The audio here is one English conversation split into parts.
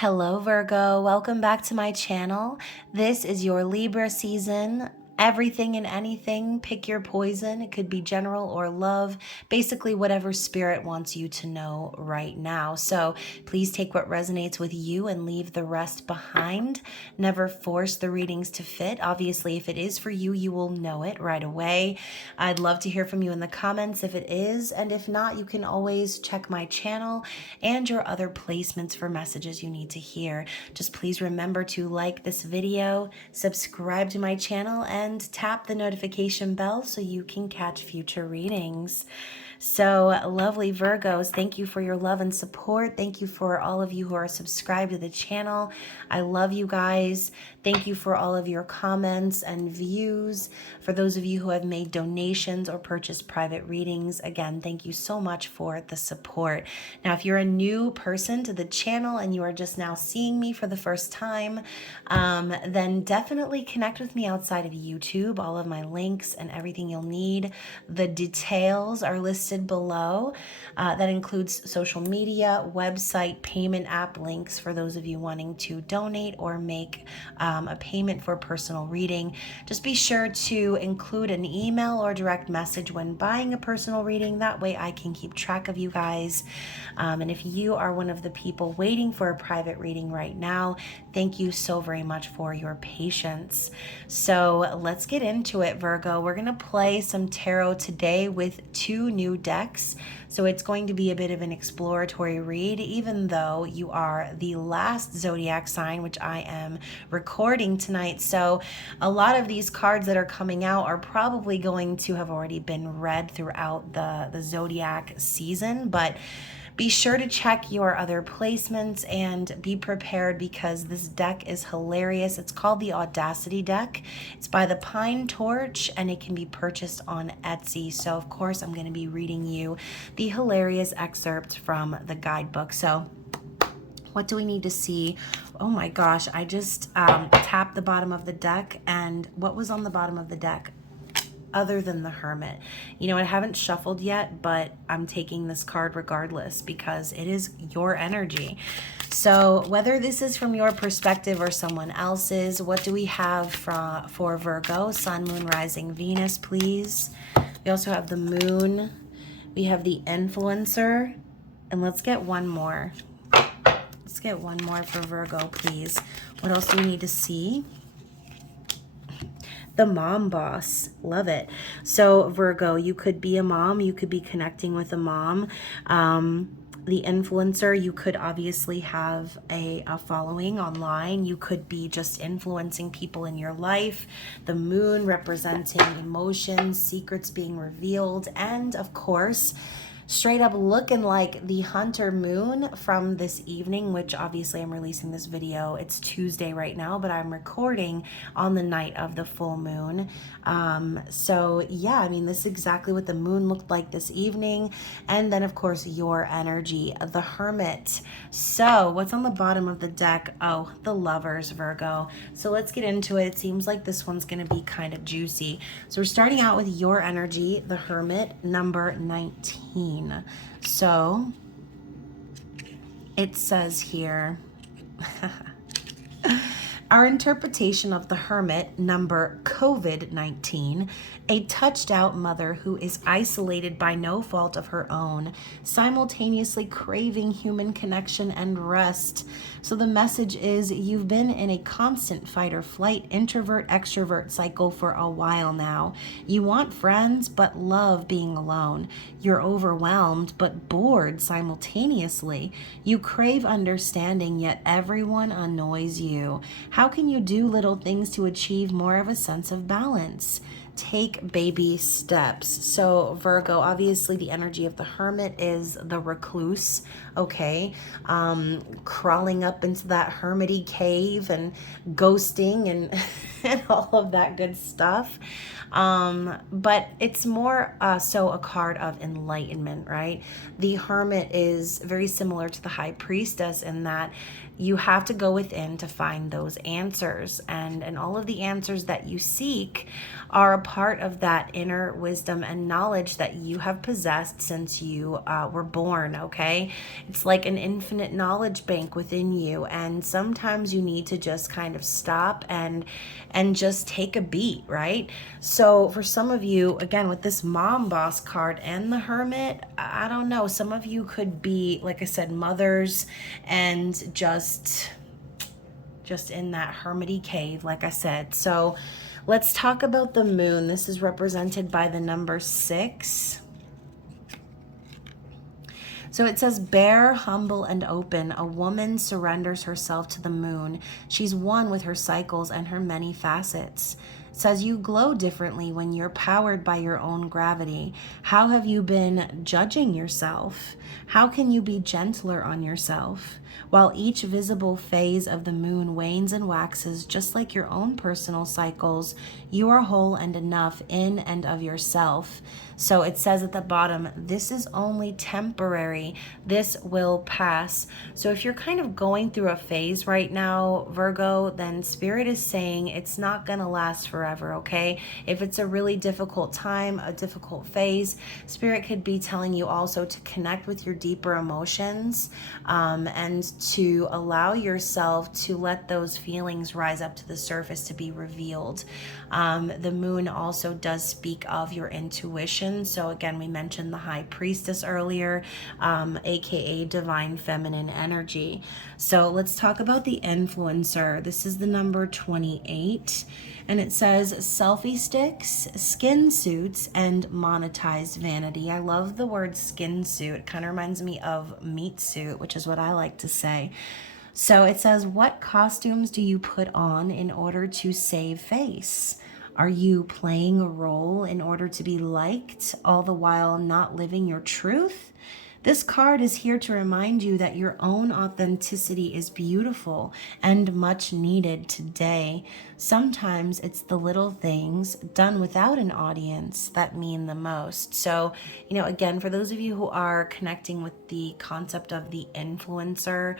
Hello Virgo, welcome back to my channel. This is your Libra season. Everything and anything, pick your poison. It could be general or love, basically whatever spirit wants you to know right now. So please take what resonates with you and leave the rest behind. Never force the readings to fit. Obviously, if it is for you, you will know it right away. I'd love to hear from you in the comments if it is, and if not, you can always check my channel and your other placements for messages you need to hear. Just please remember to like this video, subscribe to my channel, and tap the notification bell so you can catch future readings. So lovely Virgos, thank you for your love and support. Thank you for all of you who are subscribed to the channel. I love you guys. Thank you for all of your comments and views. For those of you who have made donations or purchased private readings, again, thank you so much for the support. Now, if you're a new person to the channel and you are just now seeing me for the first time, then definitely connect with me outside of YouTube. All of my links and everything you'll need, the details are listed below. That includes social media, website, payment app links for those of you wanting to donate or make a payment for a personal reading. Just be sure to include an email or direct message when buying a personal reading. That way I can keep track of you guys. And if you are one of the people waiting for a private reading right now, thank you so very much for your patience. So let's get into it, Virgo. We're going to play some tarot today with two new decks. So it's going to be a bit of an exploratory read, even though you are the last zodiac sign, which I am recording tonight. So a lot of these cards that are coming out are probably going to have already been read throughout the zodiac season, but be sure to check your other placements and be prepared because this deck is hilarious. It's called the Audacity deck. It's by the Pine Torch and it can be purchased on Etsy. So of course I'm going to be reading you the hilarious excerpt from the guidebook. So what do we need to see? Oh my gosh, I just tapped the bottom of the deck, and what was on the bottom of the deck? Other than the Hermit. You know, I haven't shuffled yet, but I'm taking this card regardless because it is your energy. So whether this is from your perspective or someone else's, what do we have for Virgo? Sun, Moon, Rising, Venus, please. We also have the Moon. We have the Influencer. And let's get one more. Let's get one more for Virgo, please. What else do we need to see? The Mom Boss. Love it. So Virgo, you could be a mom. You could be connecting with a mom. The Influencer, you could obviously have a following online. You could be just influencing people in your life. The Moon representing emotions, secrets being revealed, and of course, straight up looking like the Hunter Moon from this evening, which obviously I'm releasing this video. It's Tuesday right now, but I'm recording on the night of the full moon. So yeah, I mean, this is exactly what the moon looked like this evening. And then of course, your energy, the Hermit. So what's on the bottom of the deck? Oh, the Lovers, Virgo. So let's get into it. It seems like this one's going to be kind of juicy. So we're starting out with your energy, the Hermit, number 19. So it says here, our interpretation of the Hermit, number COVID-19, a touched out mother who is isolated by no fault of her own, simultaneously craving human connection and rest. So the message is you've been in a constant fight or flight, introvert, extrovert cycle for a while now. You want friends, but love being alone. You're overwhelmed, but bored simultaneously. You crave understanding, yet everyone annoys you. How can you do little things to achieve more of a sense of balance? Take baby steps. So Virgo, obviously the energy of the Hermit is the recluse, okay? Crawling up into that hermity cave and ghosting and, and all of that good stuff. But it's more so a card of enlightenment, right? The Hermit is very similar to the High Priestess in that you have to go within to find those answers, and all of the answers that you seek are a part of that inner wisdom and knowledge that you have possessed since you were born, okay? It's like an infinite knowledge bank within you, and sometimes you need to just kind of stop and just take a beat, right? So for some of you, again, with this mom boss card and the Hermit, I don't know, some of you could be, like I said, mothers and just in that hermity cave, like I said. So let's talk about the moon. This is represented by the number 6. So it says, bare, humble, and open, a woman surrenders herself to the moon. She's one with her cycles and her many facets. It says, you glow differently when you're powered by your own gravity. How have you been judging yourself? How can you be gentler on yourself? While each visible phase of the moon wanes and waxes, just like your own personal cycles, you are whole and enough in and of yourself. So it says at the bottom, this is only temporary. This will pass. So if you're kind of going through a phase right now, Virgo, then Spirit is saying it's not going to last forever, okay? If it's a really difficult time, a difficult phase, Spirit could be telling you also to connect with your deeper emotions, and to allow yourself to let those feelings rise up to the surface to be revealed. The moon also does speak of your intuition. So again, we mentioned the High Priestess earlier, aka Divine Feminine Energy. So let's talk about the influencer. This is the number 28. And it says selfie sticks, skin suits, and monetized vanity. I love the word skin suit. It kind of reminds me of meat suit, which is what I like to say. So it says, what costumes do you put on in order to save face? Are you playing a role in order to be liked, all the while not living your truth? This card is here to remind you that your own authenticity is beautiful and much needed today. Sometimes it's the little things done without an audience that mean the most. So, again, for those of you who are connecting with the concept of the influencer,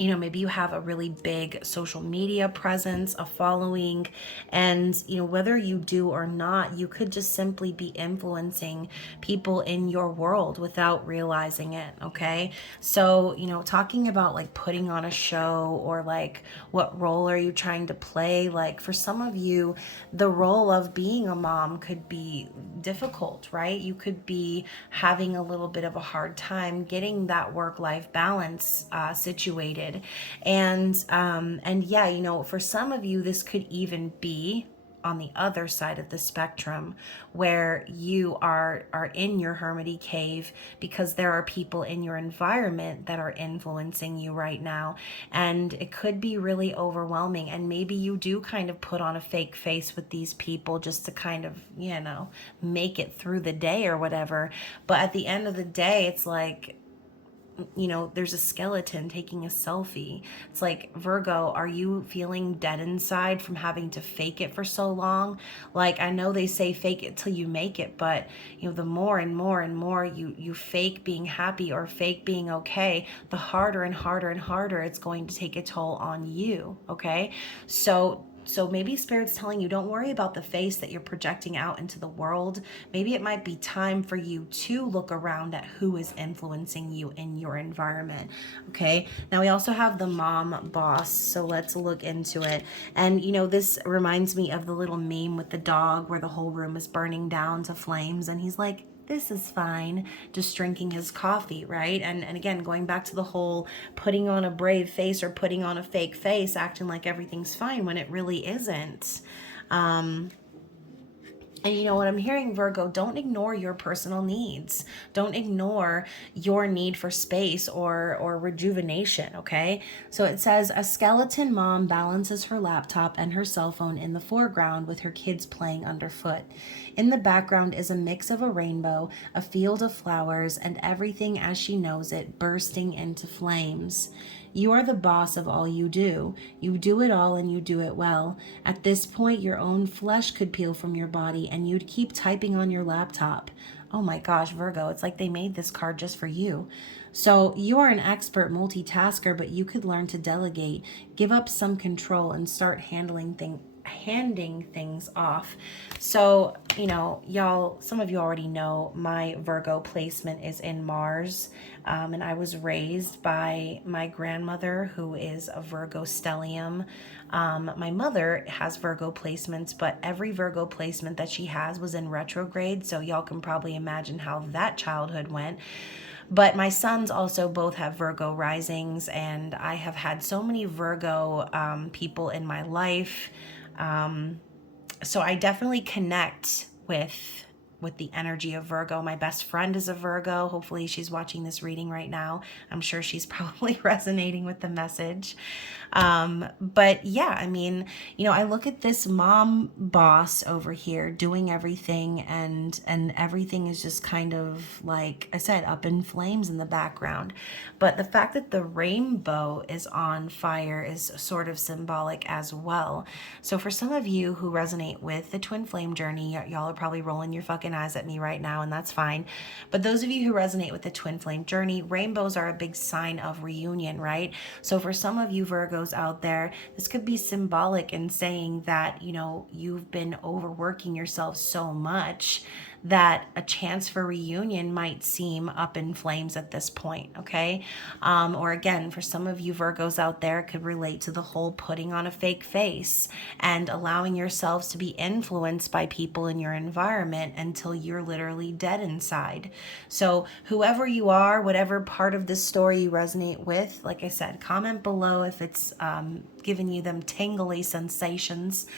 maybe you have a really big social media presence, a following, and, whether you do or not, you could just simply be influencing people in your world without realizing it, okay? So, talking about like putting on a show or like what role are you trying to play? Like for some of you, the role of being a mom could be difficult, right? You could be having a little bit of a hard time getting that work-life balance situated. And yeah, for some of you, this could even be on the other side of the spectrum where you are in your hermity cave because there are people in your environment that are influencing you right now, and it could be really overwhelming, and maybe you do kind of put on a fake face with these people just to kind of make it through the day or whatever. But at the end of the day, it's like, there's a skeleton taking a selfie. It's like, Virgo, are you feeling dead inside from having to fake it for so long? Like, I know they say fake it till you make it, but the more and more and more you fake being happy or fake being okay, the harder and harder and harder it's going to take a toll on you, okay? So maybe Spirit's telling you, don't worry about the face that you're projecting out into the world. Maybe it might be time for you to look around at who is influencing you in your environment, okay? Now we also have the mom boss, so let's look into it. And this reminds me of the little meme with the dog where the whole room is burning down to flames, and he's like, this is fine, just drinking his coffee, right? And again, going back to the whole putting on a brave face or putting on a fake face, acting like everything's fine when it really isn't. And what I'm hearing, Virgo, don't ignore your personal needs. Don't ignore your need for space or rejuvenation, okay? So it says, a skeleton mom balances her laptop and her cell phone in the foreground with her kids playing underfoot. In the background is a mix of a rainbow, a field of flowers, and everything as she knows it bursting into flames. You are the boss of all you do. You do it all and you do it well. At this point, your own flesh could peel from your body and you'd keep typing on your laptop. Oh my gosh, Virgo, it's like they made this card just for you. So you are an expert multitasker, but you could learn to delegate, give up some control, and start handling handing things off. So, you know, y'all, some of you already know my Virgo placement is in Mars. And I was raised by my grandmother, who is a Virgo stellium. My mother has Virgo placements, but every Virgo placement that she has was in retrograde. So y'all can probably imagine how that childhood went. But my sons also both have Virgo risings, and I have had so many Virgo people in my life. So I definitely connect with the energy of Virgo. My best friend is a Virgo. Hopefully she's watching this reading right now. I'm sure she's probably resonating with the message. But yeah, I mean, you know, I look at this mom boss over here doing everything, and everything is just kind of, like I said, up in flames in the background. But the fact that the rainbow is on fire is sort of symbolic as well. So for some of you who resonate with the twin flame journey, y'all are probably rolling your fucking eyes at me right now, and that's fine. But those of you who resonate with the twin flame journey, rainbows are a big sign of reunion, right? So for some of you Virgos out there, this could be symbolic in saying that, you know, you've been overworking yourself so much that a chance for reunion might seem up in flames at this point, okay? Or again, for some of you Virgos out there, it could relate to the whole putting on a fake face and allowing yourselves to be influenced by people in your environment until you're literally dead inside. So whoever you are, whatever part of this story you resonate with, like I said, comment below if it's giving you them tingly sensations.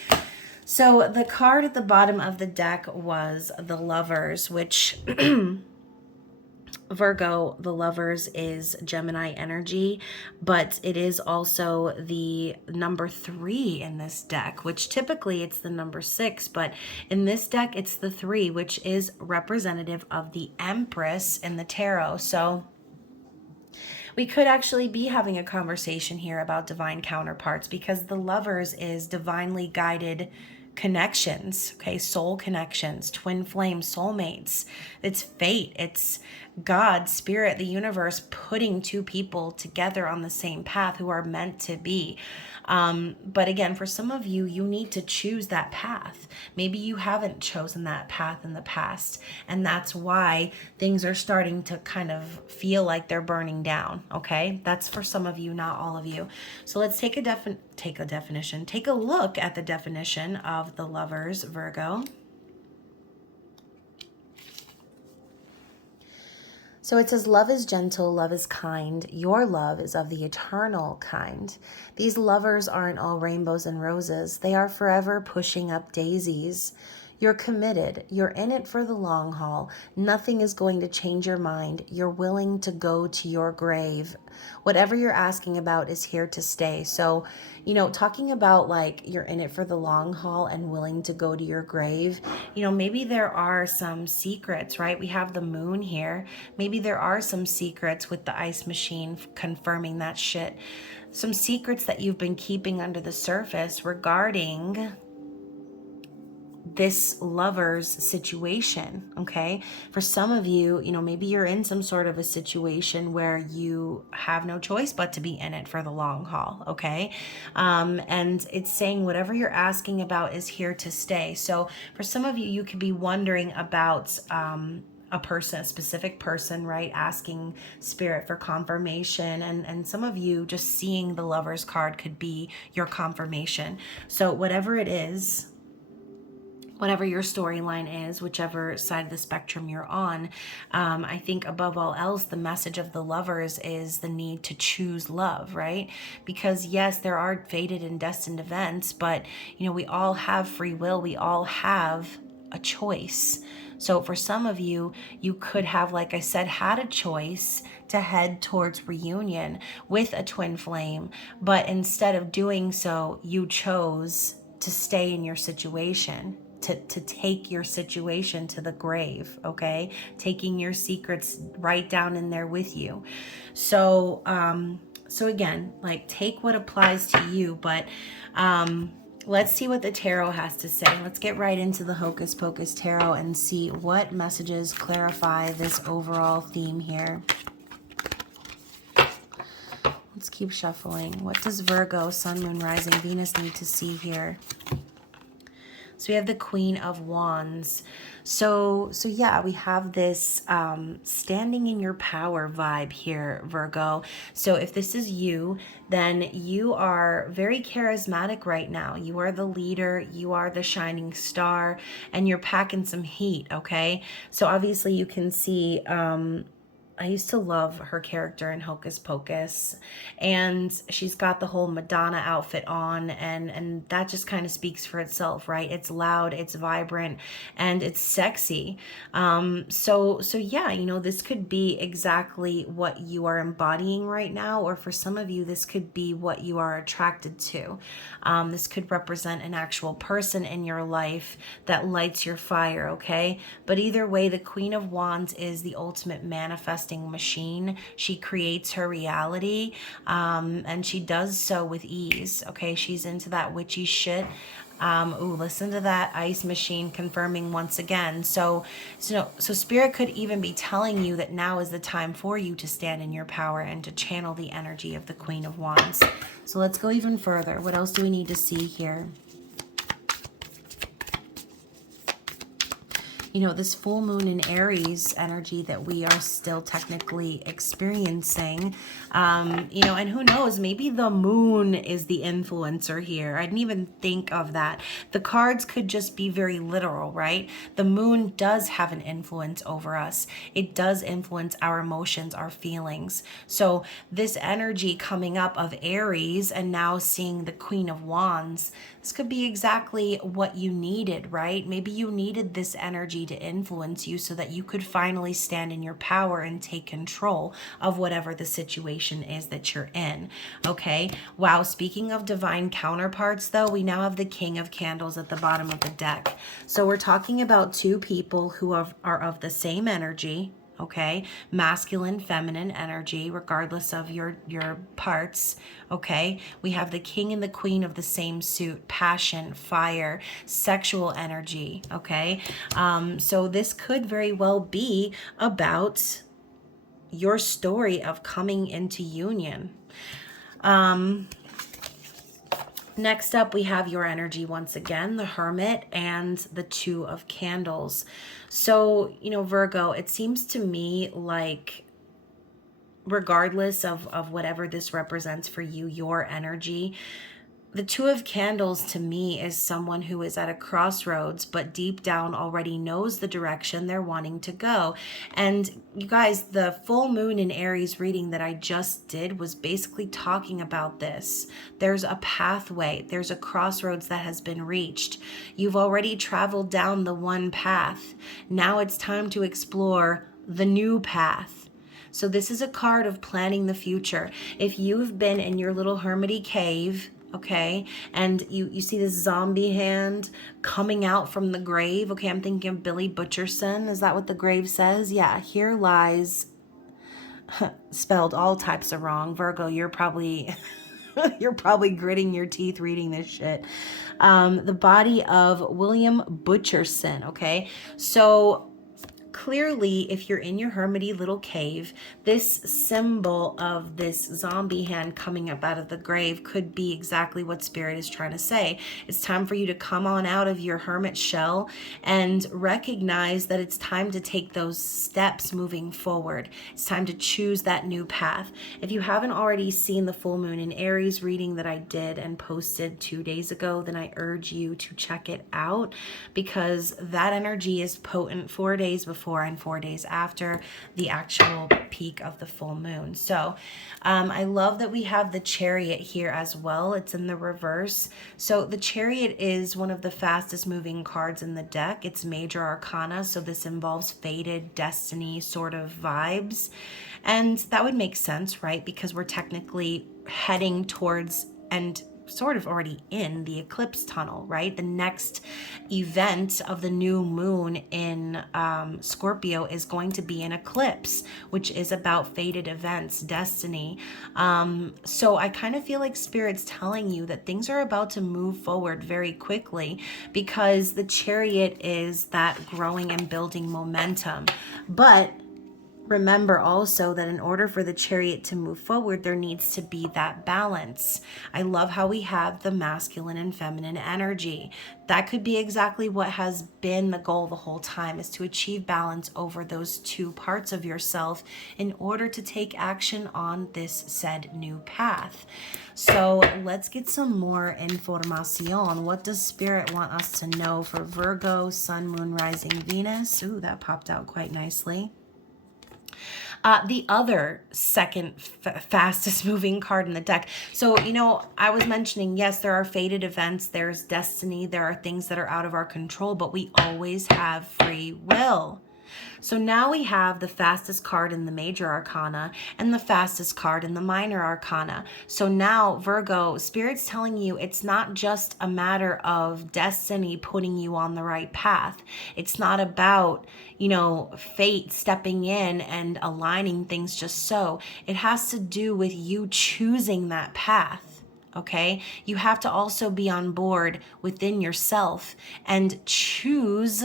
So the card at the bottom of the deck was the Lovers, which Virgo, the Lovers is Gemini energy, but it is also the number 3 in this deck, which typically it's the number 6, but in this deck it's the 3, which is representative of the Empress in the tarot. So we could actually be having a conversation here about divine counterparts, because the Lovers is divinely guided connections, okay? Soul connections, twin flame, soulmates. It's fate. It's God, spirit, the universe putting two people together on the same path who are meant to be. But again, for some of you, you need to choose that path. Maybe you haven't chosen that path in the past, and that's why things are starting to kind of feel like they're burning down, okay? That's for some of you, not all of you. So let's take a look at the definition of the Lovers, Virgo. So it says, love is gentle, love is kind. Your love is of the eternal kind. These lovers aren't all rainbows and roses. They are forever pushing up daisies. You're committed. You're in it for the long haul. Nothing is going to change your mind. You're willing to go to your grave. Whatever you're asking about is here to stay. So, you know, talking about like you're in it for the long haul and willing to go to your grave, you know, maybe there are some secrets, right? We have the moon here. Maybe there are some secrets with the ice machine confirming that shit. Some secrets that you've been keeping under the surface regarding this lover's situation, okay? For some of you, you know, maybe you're in some sort of a situation where you have no choice but to be in it for the long haul, okay? And it's saying whatever you're asking about is here to stay. So for some of you, you could be wondering about a person, a specific person, right? Asking spirit for confirmation. And some of you just seeing the Lover's card could be your confirmation. So whatever it is, whatever your storyline is, whichever side of the spectrum you're on, I think above all else, the message of the Lovers is the need to choose love, right? Because yes, there are fated and destined events, but you know, we all have free will. We all have a choice. So for some of you, you could have, like I said, had a choice to head towards reunion with a twin flame, but instead of doing so, you chose to stay in your situation. To take your situation to the grave, okay? Taking your secrets right down in there with you. So, so again, like take what applies to you, but let's see what the tarot has to say. Let's get right into the Hocus Pocus Tarot and see what messages clarify this overall theme here. Let's keep shuffling. What does Virgo, Sun, Moon, Rising, Venus need to see here? So we have the Queen of Wands. So yeah, we have this standing in your power vibe here, Virgo. So if this is you, then you are very charismatic right now. You are the leader, you are the shining star, and you're packing some heat, okay? So obviously you can see I used to love her character in Hocus Pocus, and she's got the whole Madonna outfit on, and that just kind of speaks for itself, right? It's loud, it's vibrant, and it's sexy. So yeah, you know, this could be exactly what you are embodying right now, or for some of you, this could be what you are attracted to. This could represent an actual person in your life that lights your fire, okay? But either way, the Queen of Wands is the ultimate manifesting machine. She creates her reality, and she does so with ease, okay? She's into that witchy shit. Ooh, listen to that ice machine confirming once again. So Spirit could even be telling you that now is the time for you to stand in your power and to channel the energy of the Queen of Wands. So let's go even further. What else do we need to see here? You know, this full moon in Aries energy that we are still technically experiencing, you know, and who knows, maybe the moon is the influencer here. I didn't even think of that. The cards could just be very literal, right? The moon does have an influence over us. It does influence our emotions, our feelings. So this energy coming up of Aries and now seeing the Queen of Wands, this could be exactly what you needed, right? Maybe you needed this energy to influence you so that you could finally stand in your power and take control of whatever the situation is that you're in, okay? Wow, speaking of divine counterparts, though, we now have the King of Candles at the bottom of the deck. So we're talking about two people who are of the same energy, okay? Masculine, feminine energy, regardless of your parts, okay? We have the king and the queen of the same suit, passion, fire, sexual energy, okay? So this could very well be about your story of coming into union. Next up, we have your energy once again, the Hermit and the Two of Candles. So, you know, Virgo, it seems to me like regardless of whatever this represents for you, your energy, the Two of Candles to me is someone who is at a crossroads, but deep down already knows the direction they're wanting to go. And you guys, the full moon in Aries reading that I just did was basically talking about this. There's a pathway, there's a crossroads that has been reached. You've already traveled down the one path. Now it's time to explore the new path. So this is a card of planning the future. If you've been in your little hermity cave, okay, and you see this zombie hand coming out from the grave, okay, I'm thinking of Billy Butcherson. Is that what the grave says? Yeah, here lies, spelled all types of wrong. Virgo, you're probably you're probably gritting your teeth reading this shit. The body of William Butcherson, okay? So clearly, if you're in your hermity little cave, this symbol of this zombie hand coming up out of the grave could be exactly what Spirit is trying to say. It's time for you to come on out of your hermit shell and recognize that it's time to take those steps moving forward. It's time to choose that new path. If you haven't already seen the full moon in Aries reading that I did and posted 2 days ago, then I urge you to check it out because that energy is potent 4 days before and 4 days after the actual peak of the full moon. So I love that we have the Chariot here as well. It's in the reverse. So the Chariot is one of the fastest moving cards in the deck. It's major arcana, so this involves fated destiny sort of vibes. And that would make sense, right? Because we're technically heading towards and sort of already in the eclipse tunnel, right? The next event of the new moon in Scorpio is going to be an eclipse, which is about fated events, destiny. So I kind of feel like Spirit's telling you that things are about to move forward very quickly because the Chariot is that growing and building momentum. But Remember also that in order for the Chariot to move forward, there needs to be that balance. I love how we have the masculine and feminine energy. That could be exactly what has been the goal the whole time, is to achieve balance over those two parts of yourself in order to take action on this said new path. So let's get some more information. What does Spirit want us to know for Virgo, Sun, Moon, Rising, Venus? Ooh, that popped out quite nicely. The other second fastest moving card in the deck. So, I was mentioning, yes, there are fated events, there's destiny, there are things that are out of our control, but we always have free will. So now we have the fastest card in the major arcana and the fastest card in the minor arcana. So now, Virgo, Spirit's telling you it's not just a matter of destiny putting you on the right path. It's not about, fate stepping in and aligning things just so. It has to do with you choosing that path. Okay, you have to also be on board within yourself and choose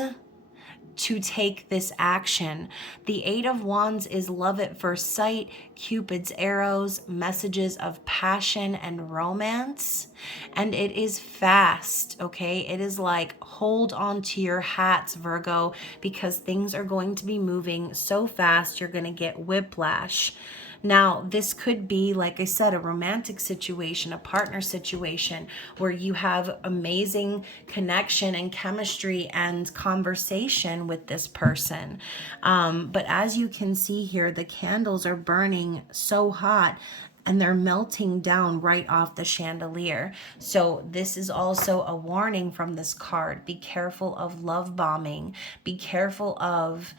to take this action. The Eight of Wands is love at first sight, Cupid's arrows, messages of passion and romance, and it is fast, okay? It is like, hold on to your hats, Virgo, because things are going to be moving so fast, you're going to get whiplash. Now, this could be, like I said, a romantic situation, a partner situation where you have amazing connection and chemistry and conversation with this person. But as you can see here, the candles are burning so hot and they're melting down right off the chandelier. So this is also a warning from this card. Be careful of love bombing. Be careful of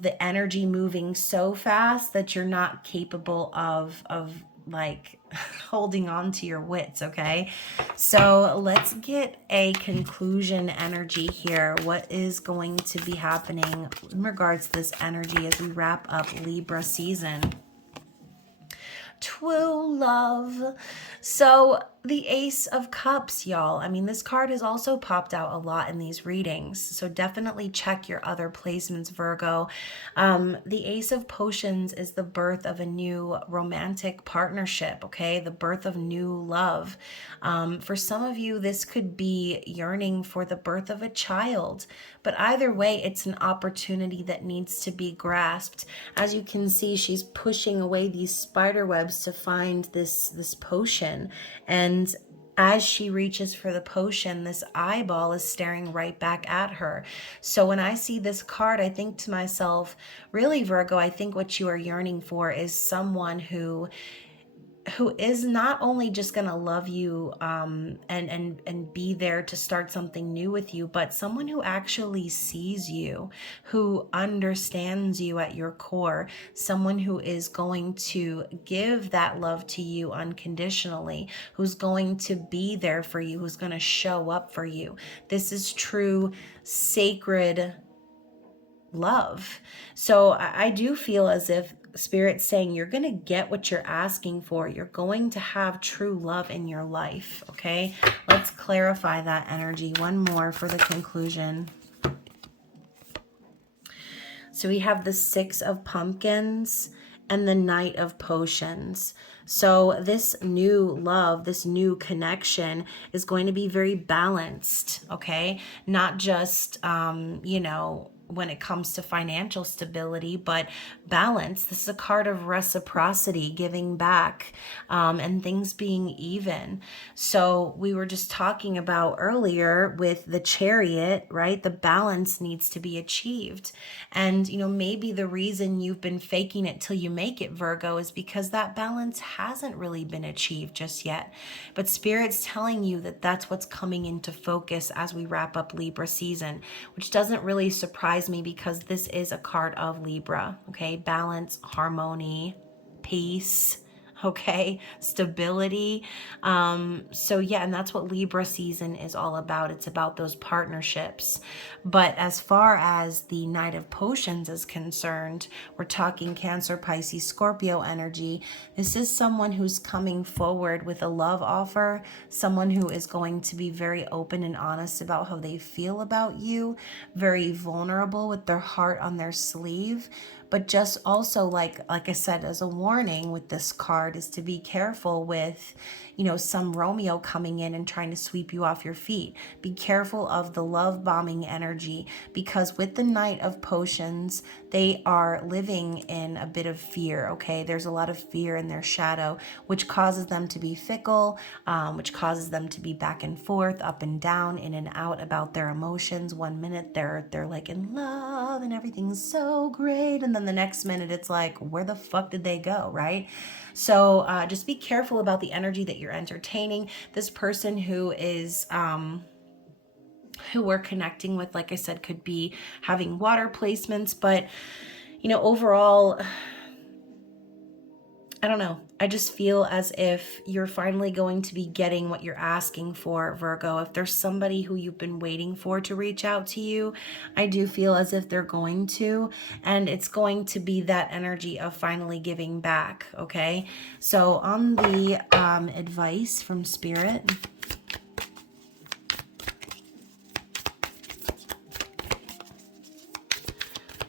the energy moving so fast that you're not capable of like holding on to your wits, okay? So let's get a conclusion energy here. What is going to be happening in regards to this energy as we wrap up Libra season? True love. So the Ace of Cups, y'all. I mean, this card has also popped out a lot in these readings, so definitely check your other placements, Virgo. The Ace of Potions is the birth of a new romantic partnership, okay? The birth of new love. For some of you, this could be yearning for the birth of a child, but either way, it's an opportunity that needs to be grasped. As you can see, she's pushing away these spider webs to find this potion, and as she reaches for the potion, this eyeball is staring right back at her. So when I see this card, I think to myself, really, Virgo, I think what you are yearning for is someone who is not only just going to love you and be there to start something new with you, but someone who actually sees you, who understands you at your core, someone who is going to give that love to you unconditionally, who's going to be there for you, who's going to show up for you. This is true sacred love. So I do feel as if Spirit's saying you're going to get what you're asking for. You're going to have true love in your life, okay? Let's clarify that energy one more for the conclusion. So we have the Six of Pumpkins and the Knight of Potions. So this new love, this new connection is going to be very balanced, okay? Not just, when it comes to financial stability, but balance. This is a card of reciprocity, giving back, and things being even. So we were just talking about earlier with the Chariot, right? The balance needs to be achieved. And, maybe the reason you've been faking it till you make it, Virgo, is because that balance hasn't really been achieved just yet. But Spirit's telling you that that's what's coming into focus as we wrap up Libra season, which doesn't really surprise me because this is a card of Libra, okay? Balance, harmony, peace, okay? Stability. So yeah, and that's what Libra season is all about. It's about those partnerships. But as far as the Knight of Potions is concerned, we're talking Cancer, Pisces, Scorpio energy. This is someone who's coming forward with a love offer, someone who is going to be very open and honest about how they feel about you, very vulnerable with their heart on their sleeve, But just also, like I said, as a warning with this card, is to be careful with, you know, some Romeo coming in and trying to sweep you off your feet. Be careful of the love bombing energy, because with the Knight of Potions, they are living in a bit of fear, okay? There's a lot of fear in their shadow, which causes them to be fickle, which causes them to be back and forth, up and down, in and out about their emotions. One minute they're like in love and everything's so great, and then the next minute it's like, where the fuck did they go, right? So just be careful about the energy that you're entertaining. This person who is who we're connecting with, like I said, could be having water placements, but you know, overall, I don't know. I just feel as if you're finally going to be getting what you're asking for, Virgo. If there's somebody who you've been waiting for to reach out to you, I do feel as if they're going to, and it's going to be that energy of finally giving back, okay? So on the advice from Spirit,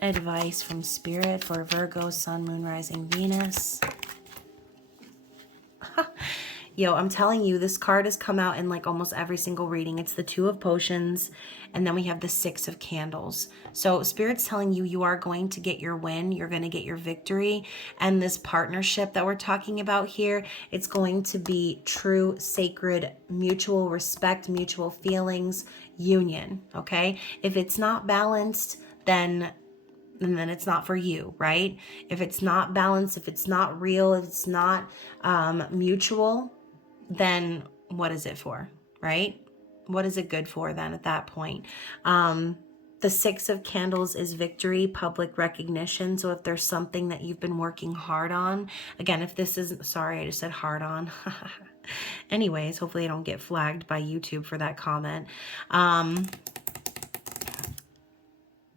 advice from Spirit for Virgo, Sun, Moon, Rising, Venus. Yo, I'm telling you, this card has come out in like almost every single reading. It's the Two of Potions, and then we have the Six of Candles. So Spirit's telling you, you are going to get your win. You're going to get your victory. And this partnership that we're talking about here, it's going to be true, sacred, mutual respect, mutual feelings, union, okay? If it's not balanced, then it's not for you, right? If it's not balanced, if it's not real, if it's not mutual, then what is it for, right? What is it good for then at that point? The Six of Candles is victory, public recognition. So if there's something that you've been working hard on, again, if this isn't, sorry, I just said hard on. Anyways, hopefully I don't get flagged by YouTube for that comment.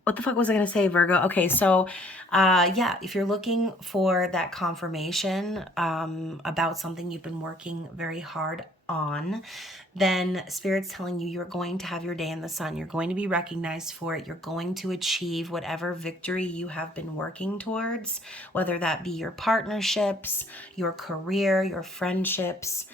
What the fuck was I going to say, Virgo? Okay, so yeah, if you're looking for that confirmation about something you've been working very hard on, then Spirit's telling you you're going to have your day in the sun. You're going to be recognized for it. You're going to achieve whatever victory you have been working towards, whether that be your partnerships, your career, your friendships.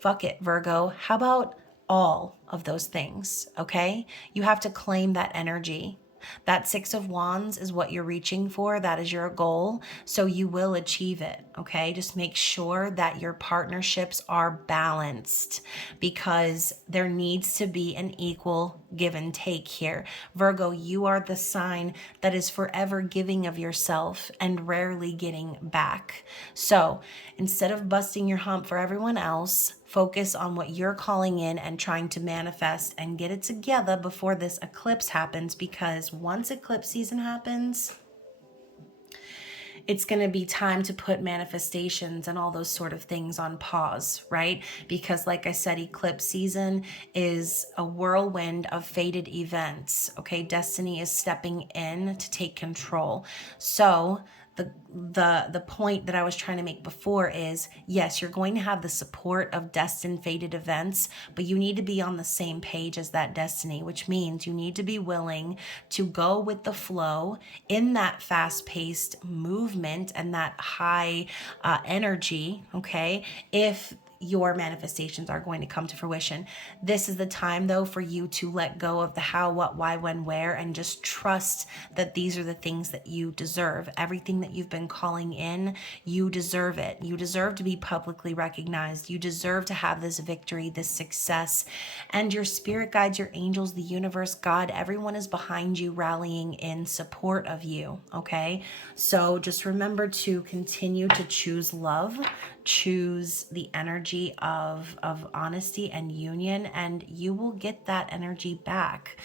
Fuck it, Virgo. How about all of those things, okay? You have to claim that energy. That Six of Wands is what you're reaching for. That is your goal. So you will achieve it, okay? Just make sure that your partnerships are balanced, because there needs to be an equal give and take here. Virgo, you are the sign that is forever giving of yourself and rarely getting back. So instead of busting your hump for everyone else, focus on what you're calling in and trying to manifest and get it together before this eclipse happens, because once eclipse season happens, it's going to be time to put manifestations and all those sort of things on pause, right? Because like I said, eclipse season is a whirlwind of fated events, okay? Destiny is stepping in to take control. So the point that I was trying to make before is, yes, you're going to have the support of destined fated events, but you need to be on the same page as that destiny, which means you need to be willing to go with the flow in that fast-paced movement and that high energy, okay? If your manifestations are going to come to fruition. This is the time, though, for you to let go of the how, what, why, when, where, and just trust that these are the things that you deserve. Everything that you've been calling in, you deserve it. You deserve to be publicly recognized. You deserve to have this victory, this success, and your spirit guides, your angels, the universe, God, everyone is behind you, rallying in support of you, okay? So just remember to continue to choose love, choose the energy of honesty and union, and you will get that energy back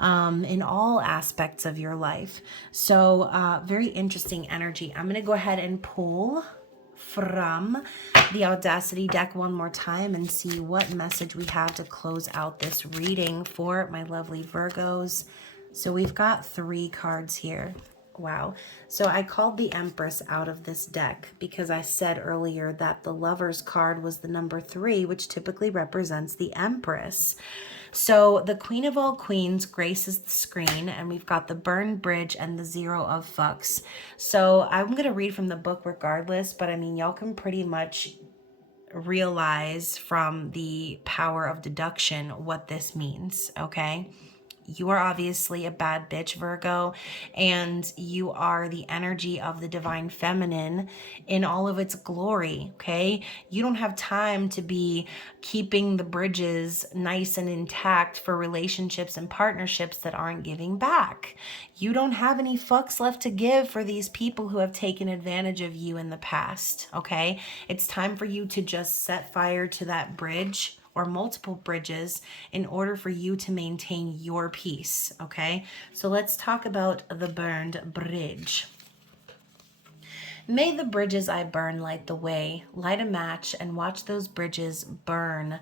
in all aspects of your life. So very interesting energy. I'm going to go ahead and pull from the Audacity deck one more time and see what message we have to close out this reading for my lovely Virgos. So we've got 3 cards here. Wow. So I called the Empress out of this deck because I said earlier that the Lover's card was the number 3, which typically represents the Empress. So the Queen of all Queens graces the screen, and we've got the Burned Bridge and the Zero of Fucks. So I'm going to read from the book regardless, but I mean, y'all can pretty much realize from the power of deduction what this means, okay? You are obviously a bad bitch, Virgo, and you are the energy of the divine feminine in all of its glory, okay? You don't have time to be keeping the bridges nice and intact for relationships and partnerships that aren't giving back. You don't have any fucks left to give for these people who have taken advantage of you in the past, okay? It's time for you to just set fire to that bridge or multiple bridges in order for you to maintain your peace, okay? So let's talk about the burned bridge. May the bridges I burn light the way. Light a match and watch those bridges burn.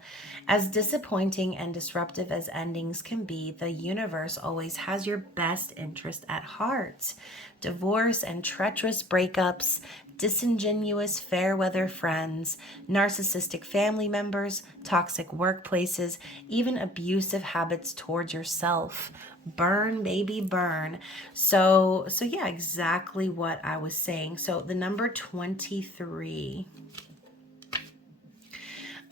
As disappointing and disruptive as endings can be, the universe always has your best interest at heart. Divorce and treacherous breakups, disingenuous fair weather friends, narcissistic family members, toxic workplaces, even abusive habits towards yourself. Burn, baby, burn. So yeah, exactly what I was saying. So the number 23.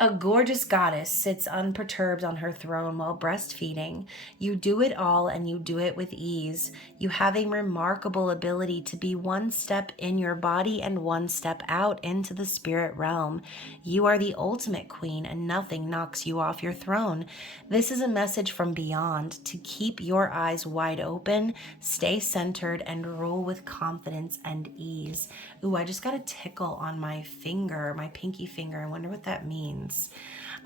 A gorgeous goddess sits unperturbed on her throne while breastfeeding. You do it all and you do it with ease. You have a remarkable ability to be one step in your body and one step out into the spirit realm. You are the ultimate queen and nothing knocks you off your throne. This is a message from beyond to keep your eyes wide open, stay centered, and rule with confidence and ease. Ooh, I just got a tickle on my finger, my pinky finger. I wonder what that means.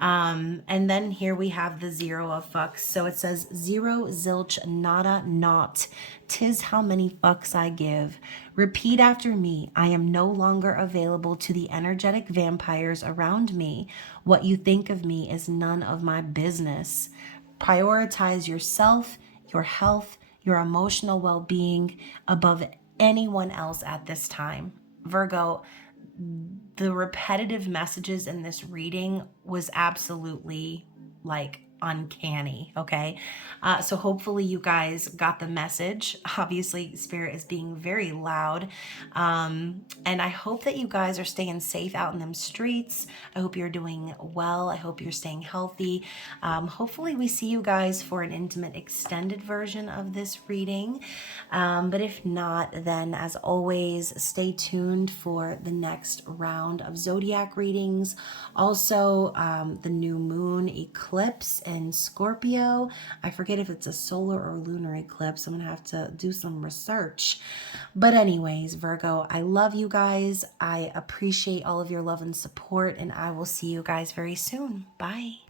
And then here we have the Zero of Fucks. So it says, zero, zilch, nada, naught. 'Tis how many fucks I give. Repeat after me. I am no longer available to the energetic vampires around me. What you think of me is none of my business. Prioritize yourself, your health, your emotional well-being above anyone else at this time. Virgo, the repetitive messages in this reading was absolutely like uncanny. Okay. So hopefully you guys got the message. Obviously, Spirit is being very loud. And I hope that you guys are staying safe out in them streets. I hope you're doing well. I hope you're staying healthy. Hopefully we see you guys for an intimate extended version of this reading. But if not, then as always, stay tuned for the next round of zodiac readings. Also, the new moon eclipse in Scorpio. I forget if it's a solar or lunar eclipse. I'm going to have to do some research. But anyways, Virgo, I love you guys. I appreciate all of your love and support, and I will see you guys very soon. Bye.